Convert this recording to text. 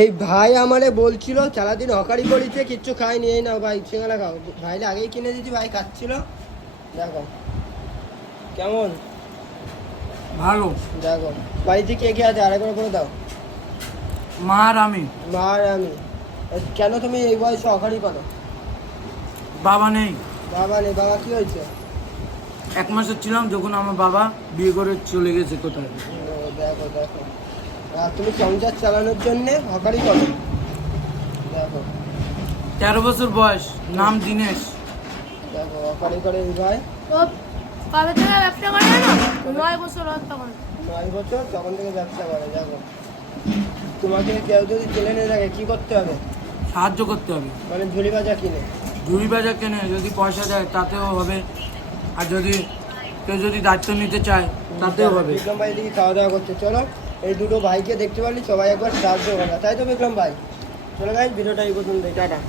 এই ভাই আমারে বলছিল সারাদিন হকারি করিছে কিচ্ছু খাইনি এই না ভাই সিঙ্গারা খাও। ভাইলে আগেই কিনে দিয়েছি ভাই খাচ্ছিল দেখো। কেমন? ভালো। দেখো। বাড়িতে কে কে আছে? আরেকবার করে দাও। মা আর আমি। মা আর আমি কেন তুমি এই বয়সে হকারি করো? বাবা নেই। বাবা নেই। বাবা কি হয়েছে? এক মাসের ছিলাম যখন আমার বাবা বিয়ে করে চলে গেছে কোথায়? দেখো দেখো। আর তুমি সংসার চালানোর জন্য হকারি করো। দেখো। তেরো বছর বয়স নাম দিনেশ। দেখো হকারি করে এই ভাই। কবে থেকে ব্যবসা করে জানো? নয় বছর হল তখন। নয় বছর তখন থেকে ব্যবসা করে দেখো। তোমাকে কেউ যদি জেলে নিয়ে থাকে কি করতে হবে? সাহায্য করতে হবে। মানে ঝুলি বাজা কিনে। ঝুড়ি বাজার কেনে যদি পয়সা দেয় তাতেও হবে। আর যদি কেউ যদি দায়িত্ব নিতে চায় তাতেও হবে। বিক্রম ভাই দিকে খাওয়া দাওয়া করছে চলো। এই দুটো ভাইকে দেখতে পারলি সবাই একবার সাহায্য করা তাই তো বিক্রম ভাই চলো ভাই ভিডিওটা এই পর্যন্ত টাটা